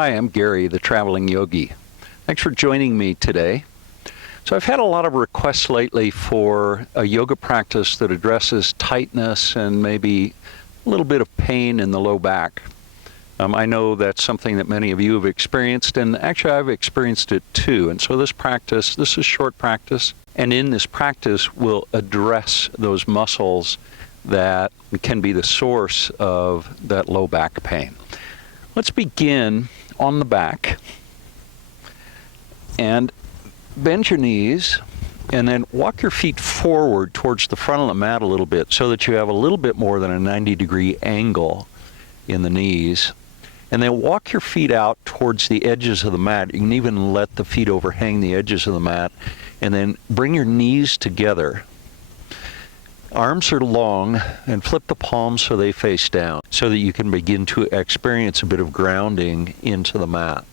Hi, I'm Gary, the Traveling Yogi. Thanks for joining me today. So I've had a lot of requests lately for a yoga practice that addresses tightness and maybe a little bit of pain in the low back. I know that's something that many of you have experienced, and actually I've experienced it too. And so this is short practice, and in this practice we'll address those muscles that can be the source of that low back pain. Let's begin on the back, and bend your knees, and then walk your feet forward towards the front of the mat a little bit so that you have a little bit more than a 90-degree angle in the knees. And then walk your feet out towards the edges of the mat. You can even let the feet overhang the edges of the mat, and then bring your knees together. Arms are long, and flip the palms so they face down so that you can begin to experience a bit of grounding into the mat.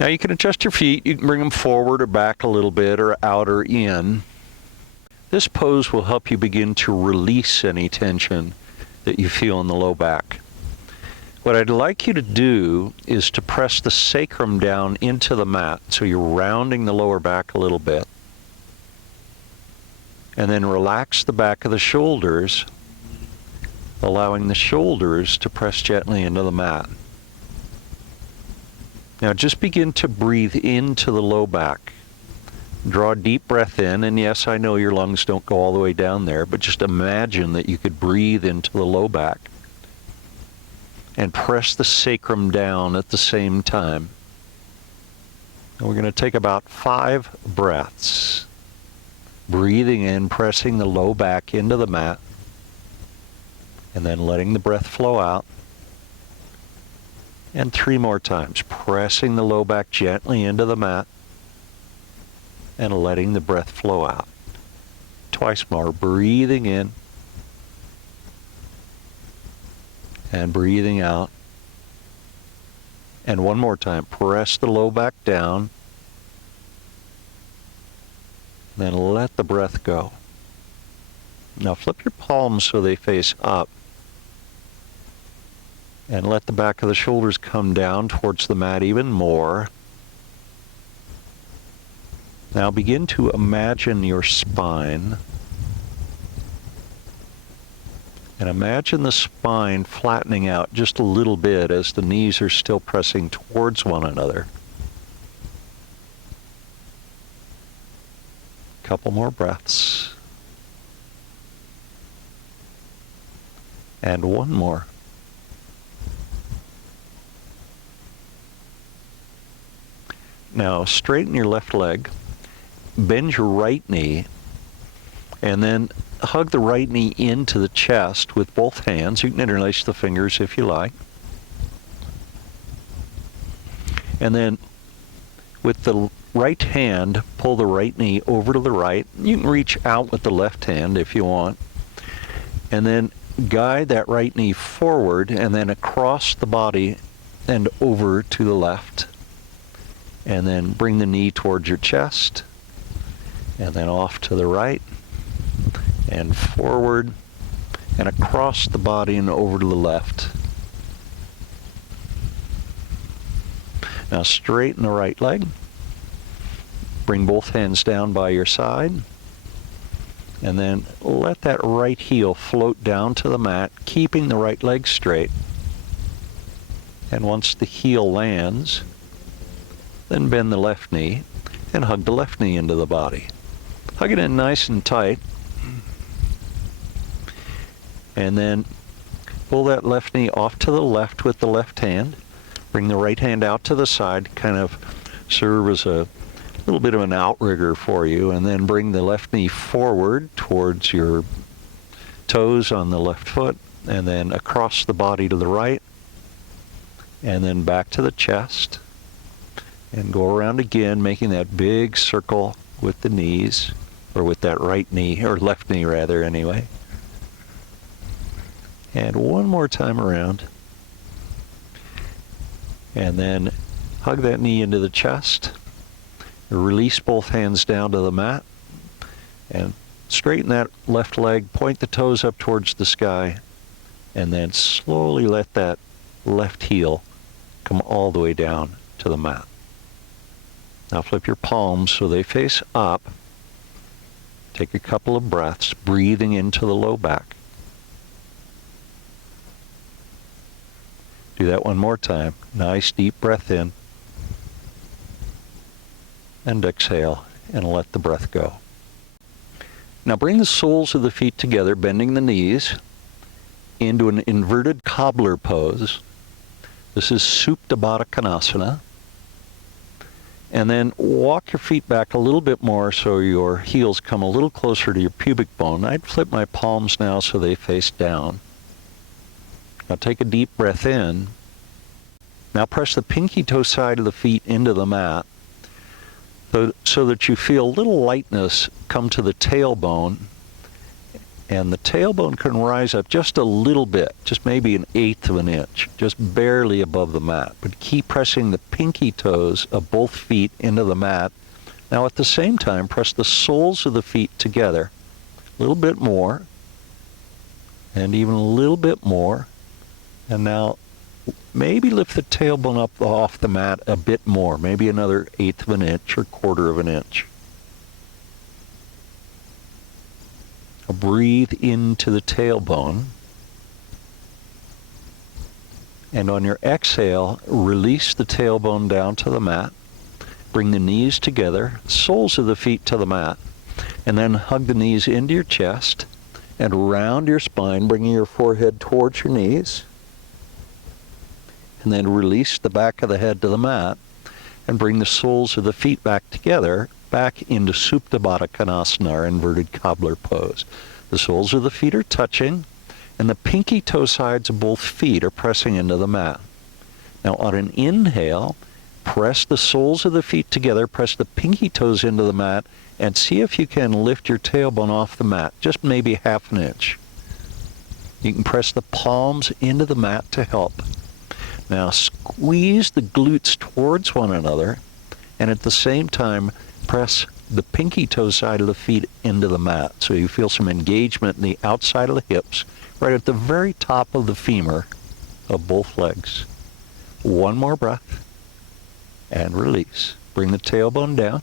Now you can adjust your feet. You can bring them forward or back a little bit, or out or in. This pose will help you begin to release any tension that you feel in the low back. What I'd like you to do is to press the sacrum down into the mat, so you're rounding the lower back a little bit. And then relax the back of the shoulders, allowing the shoulders to press gently into the mat. Now just begin to breathe into the low back. Draw a deep breath in, and yes, I know your lungs don't go all the way down there, but just imagine that you could breathe into the low back and press the sacrum down at the same time. And we're going to take about 5 breaths. Breathing in, pressing the low back into the mat, and then letting the breath flow out. And 3 more times, pressing the low back gently into the mat, and letting the breath flow out. Twice more, breathing in, and breathing out. And 1 more time, press the low back down, then let the breath go. Now flip your palms so they face up, and let the back of the shoulders come down towards the mat even more. Now begin to imagine your spine, and imagine the spine flattening out just a little bit as the knees are still pressing towards one another. Couple more breaths, and 1 more. Now straighten your left leg, bend your right knee, and then hug the right knee into the chest with both hands. You can interlace the fingers if you like. And then with the right hand, pull the right knee over to the right. You can reach out with the left hand if you want. And then guide that right knee forward and then across the body and over to the left. And then bring the knee towards your chest. And then off to the right. And forward. And across the body and over to the left. Now straighten the right leg. Bring both hands down by your side, and then let that right heel float down to the mat, keeping the right leg straight. And once the heel lands, then bend the left knee and hug the left knee into the body. Hug it in nice and tight, and then pull that left knee off to the left with the left hand. Bring the right hand out to the side, kind of serve as a little bit of an outrigger for you, and then bring the left knee forward towards your toes on the left foot, and then across the body to the right, and then back to the chest, and go around again, making that big circle with the knees, or with that right knee, or left knee rather anyway. And 1 more time around, and then hug that knee into the chest. Release both hands down to the mat, and straighten that left leg, point the toes up towards the sky, and then slowly let that left heel come all the way down to the mat. Now flip your palms so they face up. Take a couple of breaths, breathing into the low back. Do that one more time. Nice deep breath in. And exhale, and let the breath go. Now bring the soles of the feet together, bending the knees, into an inverted cobbler pose. This is Supta Baddha Konasana. And then walk your feet back a little bit more so your heels come a little closer to your pubic bone. I'd flip my palms now so they face down. Now take a deep breath in. Now press the pinky toe side of the feet into the mat so that you feel a little lightness come to the tailbone. And the tailbone can rise up just a little bit, just maybe 1/8 of an inch, just barely above the mat. But keep pressing the pinky toes of both feet into the mat. Now at the same time, press the soles of the feet together a little bit more, and even a little bit more. And now maybe lift the tailbone up off the mat a bit more, maybe another 1/8 of an inch or 1/4 of an inch. Now breathe into the tailbone. And on your exhale, release the tailbone down to the mat. Bring the knees together, soles of the feet to the mat, and then hug the knees into your chest and round your spine, bringing your forehead towards your knees. And then release the back of the head to the mat and bring the soles of the feet back together, back into Supta Baddha Konasana, or inverted cobbler pose. The soles of the feet are touching, and the pinky toe sides of both feet are pressing into the mat. Now on an inhale, press the soles of the feet together, press the pinky toes into the mat, and see if you can lift your tailbone off the mat, just maybe 1/2 an inch. You can press the palms into the mat to help. Now squeeze the glutes towards one another, and at the same time press the pinky toe side of the feet into the mat so you feel some engagement in the outside of the hips, right at the very top of the femur of both legs. One more breath, and release. Bring the tailbone down.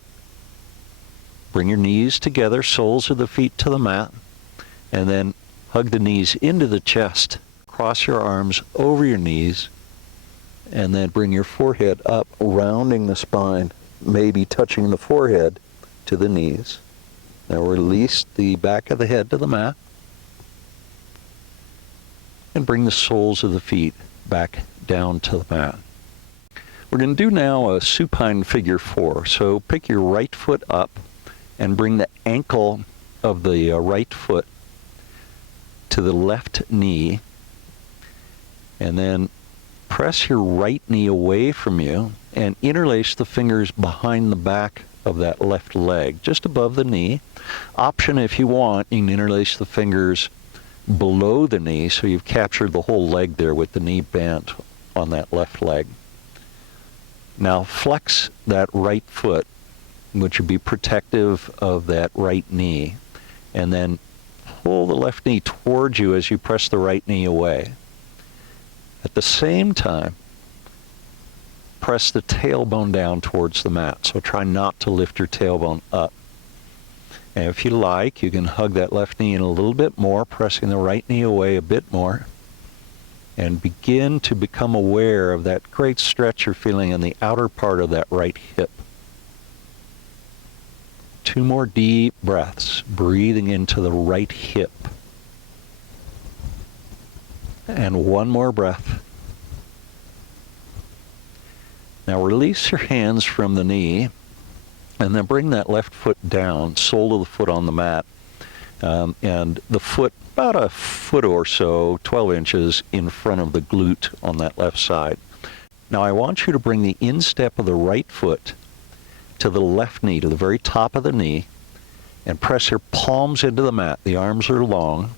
Bring your knees together, soles of the feet to the mat, and then hug the knees into the chest. Cross your arms over your knees, and then bring your forehead up, rounding the spine, maybe touching the forehead to the knees. Now release the back of the head to the mat, and bring the soles of the feet back down to the mat. We're going to do now a supine figure 4. So pick your right foot up and bring the ankle of the right foot to the left knee, and then press your right knee away from you and interlace the fingers behind the back of that left leg, just above the knee. Option, if you want, you can interlace the fingers below the knee so you've captured the whole leg there with the knee bent on that left leg. Now flex that right foot, which would be protective of that right knee, and then pull the left knee towards you as you press the right knee away. At the same time, press the tailbone down towards the mat. So try not to lift your tailbone up. And if you like, you can hug that left knee in a little bit more, pressing the right knee away a bit more, and begin to become aware of that great stretch you're feeling in the outer part of that right hip. 2 more deep breaths, breathing into the right hip. And 1 more breath. Now release your hands from the knee, and then bring that left foot down, sole of the foot on the mat, and the foot about a foot or so, 12 inches in front of the glute on that left side. Now I want you to bring the instep of the right foot to the left knee, to the very top of the knee, and press your palms into the mat. The arms are long.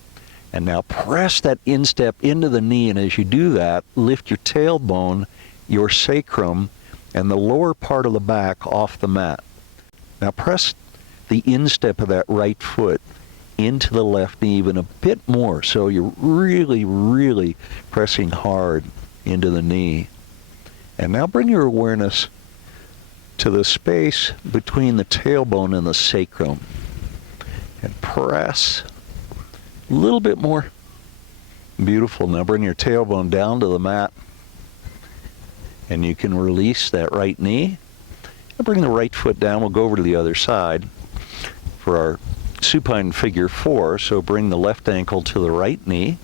And now press that instep into the knee, and as you do that, lift your tailbone, your sacrum, and the lower part of the back off the mat. Now press the instep of that right foot into the left knee even a bit more, so you're really, really pressing hard into the knee. And now bring your awareness to the space between the tailbone and the sacrum. And press a little bit more. Beautiful. Now bring your tailbone down to the mat. And you can release that right knee. And bring the right foot down. We'll go over to the other side for our supine figure 4. So bring the left ankle to the right knee.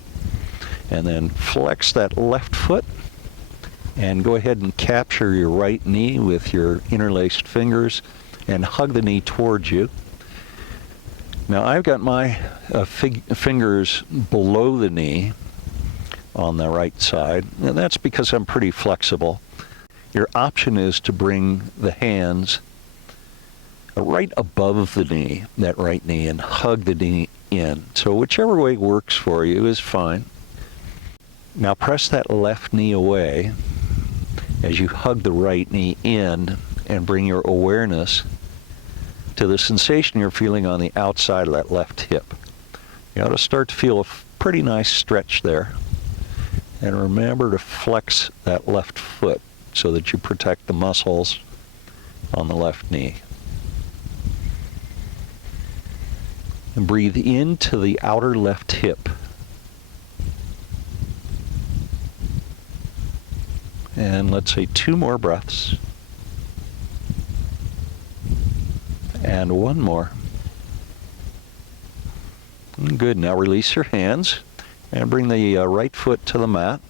And then flex that left foot. And go ahead and capture your right knee with your interlaced fingers and hug the knee towards you. Now I've got my fingers below the knee on the right side, and that's because I'm pretty flexible. Your option is to bring the hands right above the knee, that right knee, and hug the knee in. So whichever way works for you is fine. Now press that left knee away as you hug the right knee in and bring your awareness to the sensation you're feeling on the outside of that left hip. You ought to start to feel a pretty nice stretch there. And remember to flex that left foot so that you protect the muscles on the left knee. And breathe into the outer left hip. And let's say 2 more breaths. And 1 more. Good. Now release your hands and bring the right foot to the mat.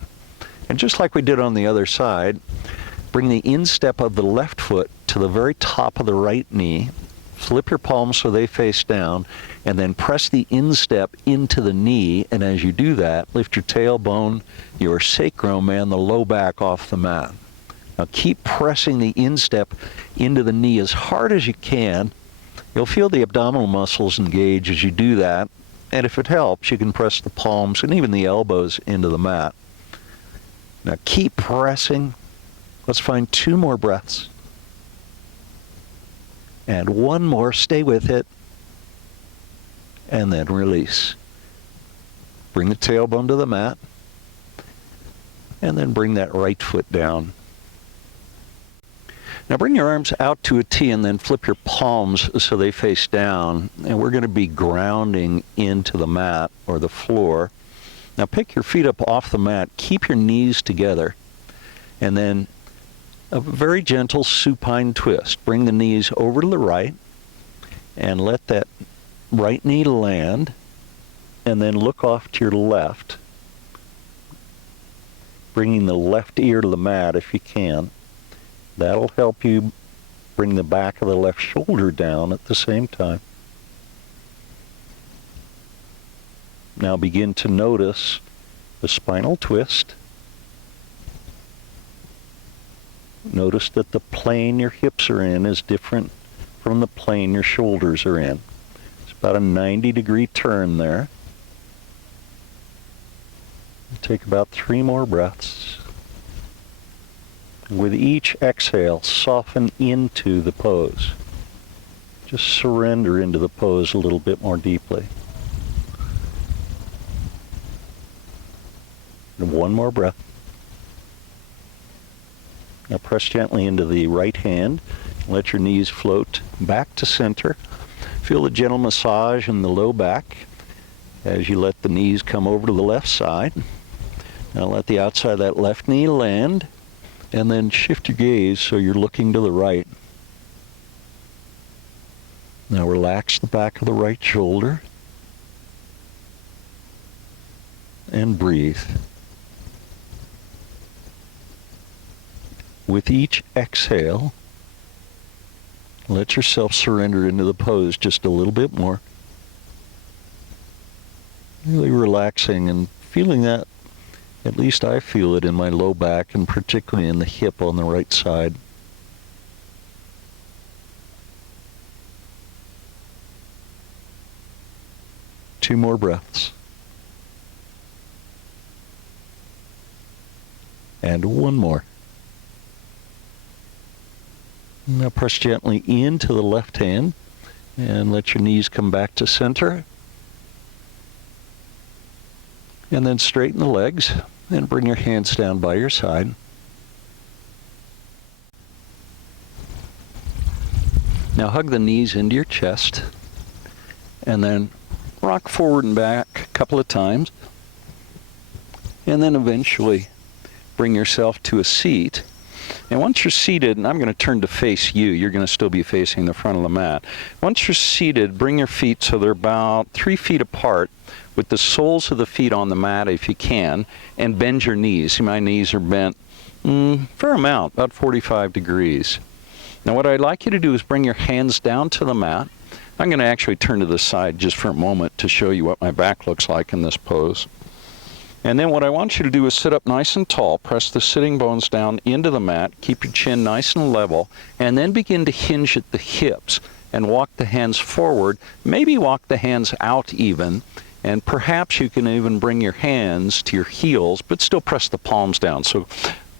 And just like we did on the other side, bring the instep of the left foot to the very top of the right knee. Flip your palms so they face down, and then press the instep into the knee. And as you do that, lift your tailbone, your sacrum, and the low back off the mat. Now keep pressing the instep into the knee as hard as you can. You'll feel the abdominal muscles engage as you do that. And if it helps, you can press the palms and even the elbows into the mat. Now keep pressing. Let's find 2 more breaths. And 1 more. Stay with it. And then release. Bring the tailbone to the mat. And then bring that right foot down. Now bring your arms out to a T and then flip your palms so they face down. And we're going to be grounding into the mat or the floor. Now pick your feet up off the mat. Keep your knees together. And then a very gentle supine twist. Bring the knees over to the right and let that right knee land. And then look off to your left. Bringing the left ear to the mat if you can. That'll help you bring the back of the left shoulder down at the same time. Now begin to notice the spinal twist. Notice that the plane your hips are in is different from the plane your shoulders are in. It's about a 90-degree turn there. Take about 3 more breaths. With each exhale, soften into the pose. Just surrender into the pose a little bit more deeply. And 1 more breath. Now press gently into the right hand. Let your knees float back to center. Feel a gentle massage in the low back as you let the knees come over to the left side. Now let the outside of that left knee land. And then shift your gaze so you're looking to the right. Now relax the back of the right shoulder. And breathe. With each exhale, let yourself surrender into the pose just a little bit more. Really relaxing and feeling that. At least I feel it in my low back and particularly in the hip on the right side. Two more breaths. And 1 more. Now press gently into the left hand and let your knees come back to center. And then straighten the legs and bring your hands down by your side. Now hug the knees into your chest, and then rock forward and back a couple of times, and then eventually bring yourself to a seat. And once you're seated, and I'm going to turn to face you, you're going to still be facing the front of the mat. Once you're seated, bring your feet so they're about 3 feet apart, with the soles of the feet on the mat if you can, and bend your knees. See, my knees are bent fair amount, about 45 degrees. Now what I'd like you to do is bring your hands down to the mat. I'm going to actually turn to the side just for a moment to show you what my back looks like in this pose. And then what I want you to do is sit up nice and tall, press the sitting bones down into the mat, keep your chin nice and level, and then begin to hinge at the hips and walk the hands forward, maybe walk the hands out even, and perhaps you can even bring your hands to your heels, but still press the palms down. So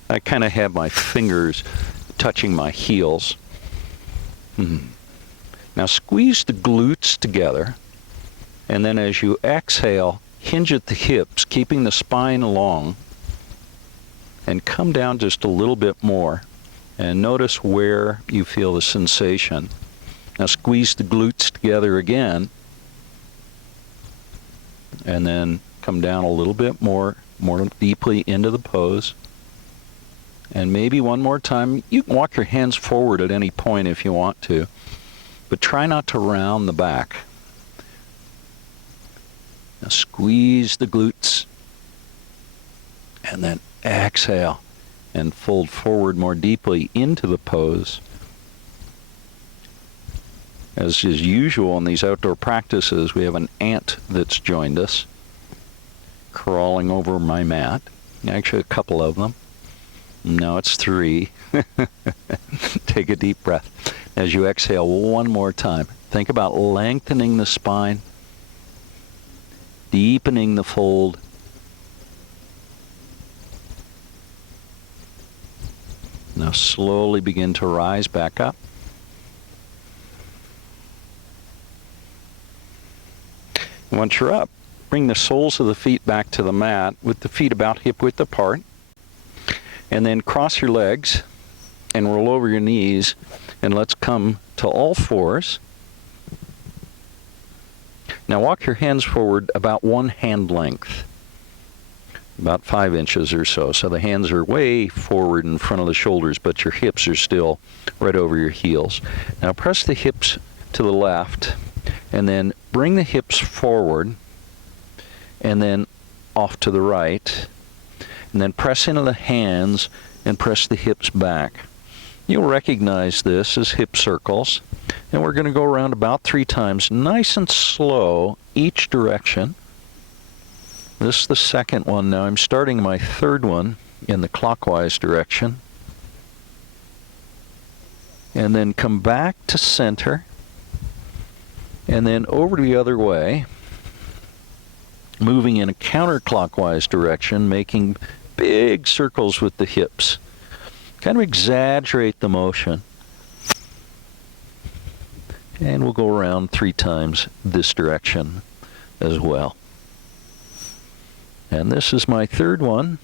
I kind of have my fingers touching my heels. Now squeeze the glutes together, and then as you exhale, hinge at the hips, keeping the spine long, and come down just a little bit more, and notice where you feel the sensation. Now squeeze the glutes together again, and then come down a little bit more deeply into the pose. And maybe one more time. You can walk your hands forward at any point if you want to, but try not to round the back. Now squeeze the glutes, and then exhale and fold forward more deeply into the pose. As is usual in these outdoor practices, we have an ant that's joined us, crawling over my mat. Actually, a couple of them. No, it's 3. Take a deep breath. As you exhale one more time, think about lengthening the spine, deepening the fold. Now slowly begin to rise back up. Once you're up, bring the soles of the feet back to the mat with the feet about hip width apart. And then cross your legs and roll over your knees, and let's come to all fours. Now walk your hands forward about 1 hand length, about 5 inches or so. So the hands are way forward in front of the shoulders, but your hips are still right over your heels. Now press the hips to the left, and then bring the hips forward, and then off to the right. And then press into the hands and press the hips back. You'll recognize this as hip circles. And we're going to go around about 3 times, nice and slow, each direction. This is the second one now. I'm starting my third one in the clockwise direction. And then come back to center. And then over the other way, moving in a counterclockwise direction, making big circles with the hips. Kind of exaggerate the motion. And we'll go around 3 times this direction as well. And this is my third one.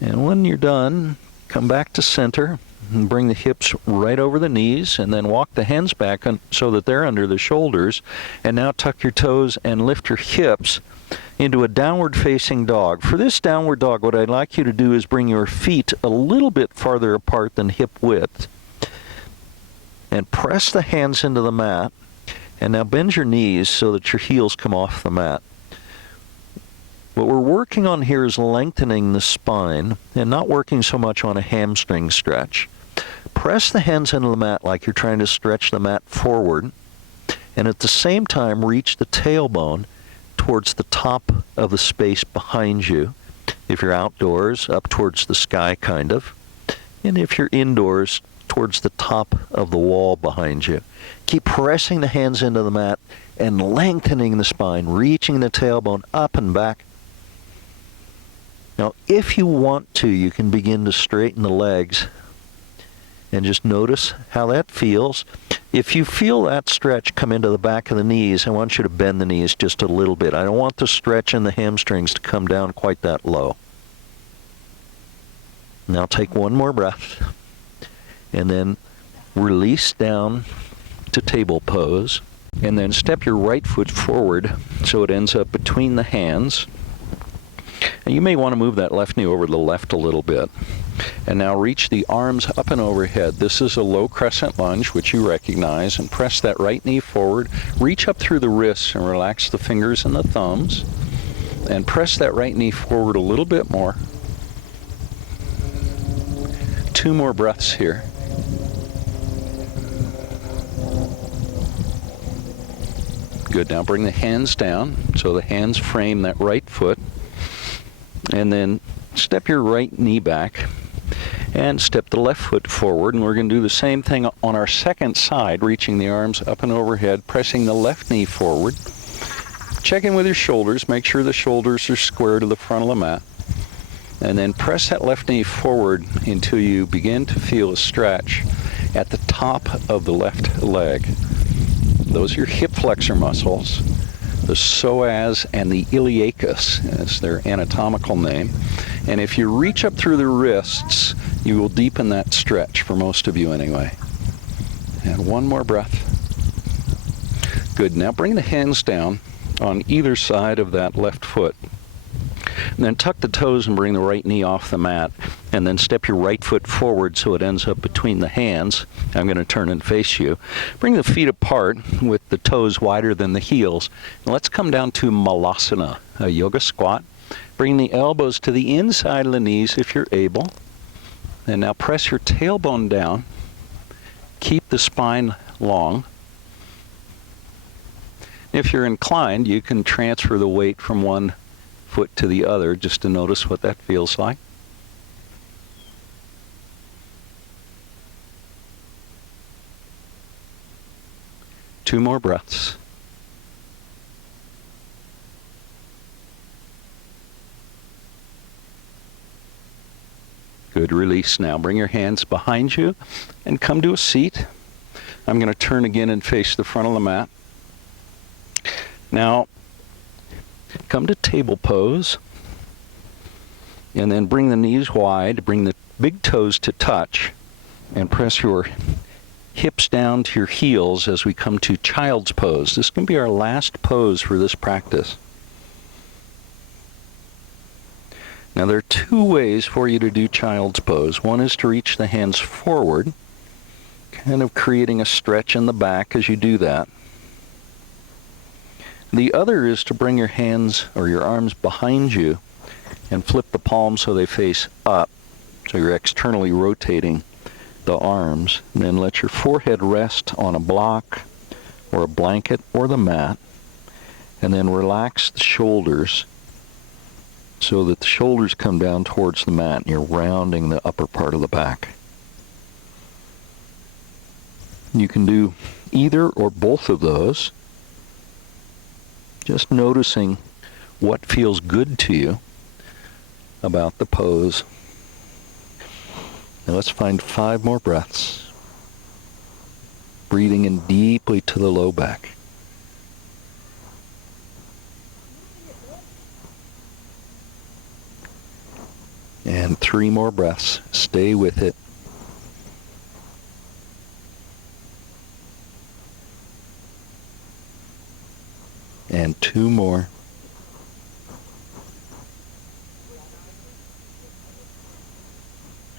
And when you're done, come back to center and bring the hips right over the knees, and then walk the hands back so that they're under the shoulders. And now tuck your toes and lift your hips into a downward facing dog. For this downward dog, what I'd like you to do is bring your feet a little bit farther apart than hip width, and press the hands into the mat, and now bend your knees so that your heels come off the mat. What we're working on here is lengthening the spine and not working so much on a hamstring stretch. Press the hands into the mat like you're trying to stretch the mat forward, and at the same time reach the tailbone towards the top of the space behind you. If you're outdoors, up towards the sky kind of. And if you're indoors, towards the top of the wall behind you. Keep pressing the hands into the mat and lengthening the spine, reaching the tailbone up and back. Now, if you want to, you can begin to straighten the legs and just notice how that feels. If you feel that stretch come into the back of the knees, I want you to bend the knees just a little bit. I don't want the stretch in the hamstrings to come down quite that low. Now take one more breath, and then Release down to table pose, and then step your right foot forward so it ends up between the hands. And you may want to move that left knee over to the left a little bit. And now reach the arms up and overhead. This is a low crescent lunge, which you recognize, and press that right knee forward. Reach up through the wrists and relax the fingers and the thumbs. And press that right knee forward a little bit more. 2 more breaths here. Good. Now bring the hands down so the hands frame that right foot. And then step your right knee back and step the left foot forward. And we're going to do the same thing on our second side, reaching the arms up and overhead, pressing the left knee forward. Check in with your shoulders. Make sure the shoulders are square to the front of the mat. And then press that left knee forward until you begin to feel a stretch at the top of the left leg. Those are your hip flexor muscles, the psoas and the iliacus, as their anatomical name. And if you reach up through the wrists, you will deepen that stretch, for most of you anyway. And 1 more breath. Good. Now bring the hands down on either side of that left foot. And then tuck the toes and bring the right knee off the mat. And then step your right foot forward so it ends up between the hands. I'm going to turn and face you. Bring the feet apart with the toes wider than the heels. And let's come down to Malasana, a yoga squat. Bring the elbows to the inside of the knees if you're able. And now press your tailbone down. Keep the spine long. If you're inclined, you can transfer the weight from one foot to the other just to notice what that feels like. Two more breaths. Good. Release now. Bring your hands behind you and come to a seat. I'm going to turn again and face the front of the mat. Now, come to table pose, and then bring the knees wide, bring the big toes to touch, and press your hips down to your heels as we come to child's pose. This can be our last pose for this practice. Now there are 2 ways for you to do child's pose. One is to reach the hands forward, kind of creating a stretch in the back as you do that. The other is to bring your hands or your arms behind you and flip the palms so they face up. So you're externally rotating the arms. And then let your forehead rest on a block or a blanket or the mat. And then relax the shoulders so that the shoulders come down towards the mat and you're rounding the upper part of the back. You can do either or both of those. Just noticing what feels good to you about the pose. Now let's find 5 more breaths. Breathing in deeply to the low back. And 3 more breaths. Stay with it. And 2 more.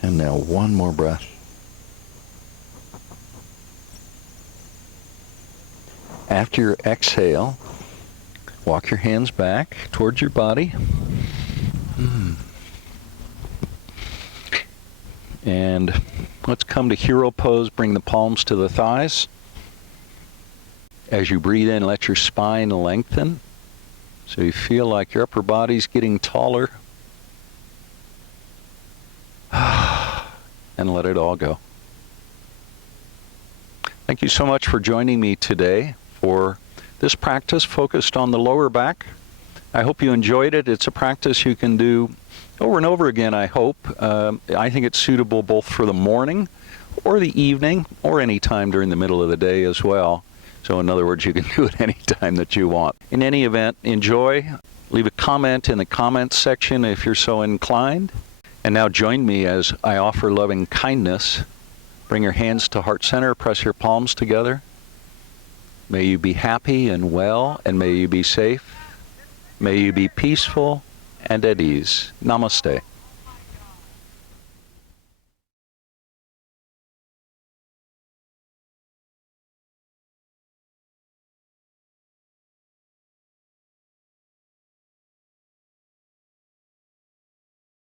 And now 1 more breath. After your exhale, walk your hands back towards your body. And let's come to hero pose. Bring the palms to the thighs. As you breathe in, let your spine lengthen so you feel like your upper body's getting taller. And let it all go. Thank you so much for joining me today for this practice focused on the lower back. I hope you enjoyed it. It's a practice you can do over and over again, I hope. I think it's suitable both for the morning or the evening or any time during the middle of the day as well. So in other words, you can do it any time that you want. In any event, enjoy. Leave a comment in the comments section if you're so inclined. And now join me as I offer loving kindness Bring your hands to heart center, press your palms together. May you be happy and well, and may you be safe. May you be peaceful and at ease. Namaste.